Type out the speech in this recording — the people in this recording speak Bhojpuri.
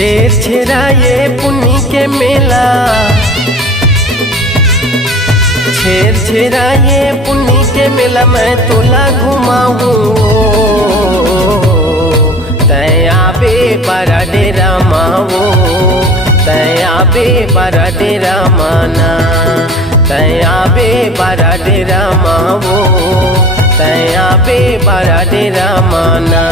छेर छेरा ये पुन्नी के मेला, छेर छेरा ये पुन्नी के मेला मैं तोला घुमाऊँ। तया बे बड़ा डेरा मावो, तया बे बड़ा डेरा माना, तया बे बड़ा डेरा मावो, तया बे बड़ा डेरा माना।